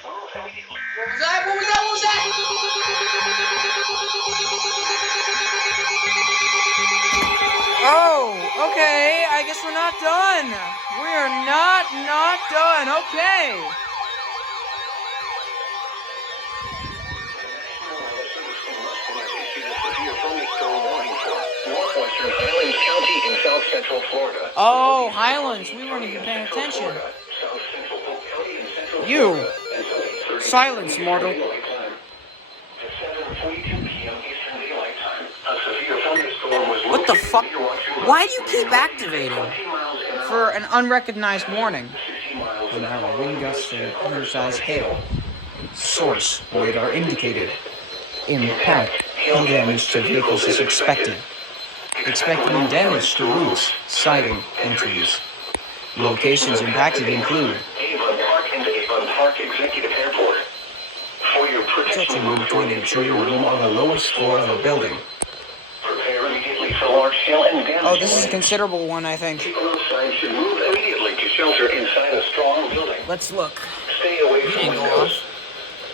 What was that? What was that? What was that? Oh, okay. I guess we're not done. We are not done. Okay. Northwestern Highlands County in South Central Florida. Oh, Highlands. We weren't even paying attention. You. Silence, mortal. What the fuck? Why do you keep activating? For an unrecognized warning. An hour wind gusts and thunder-sized hail. Source radar indicated. Impact. Hail damage to vehicles is expected. Expecting damage to roofs, siding, and trees. Locations impacted include Avon Park and Avon Park Executive Airport. For your protection room to an interior room on the lowest floor of a building. Prepare immediately for large hail and damage. Oh, this is a considerable one, I think. People outside should move immediately to shelter inside a strong building. Let's look. Stay away from Didn't go windows. off.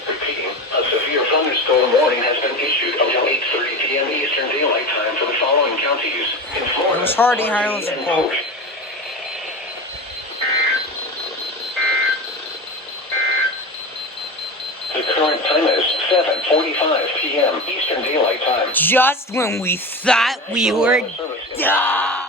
Repeating, a severe thunderstorm warning has been issued until 8:30 p.m. Eastern Daylight Time for the following counties in Florida. It was Hardy, Highlands, and Polk. The current time is 7:45 p.m. Eastern Daylight Time. Just when we thought we were done.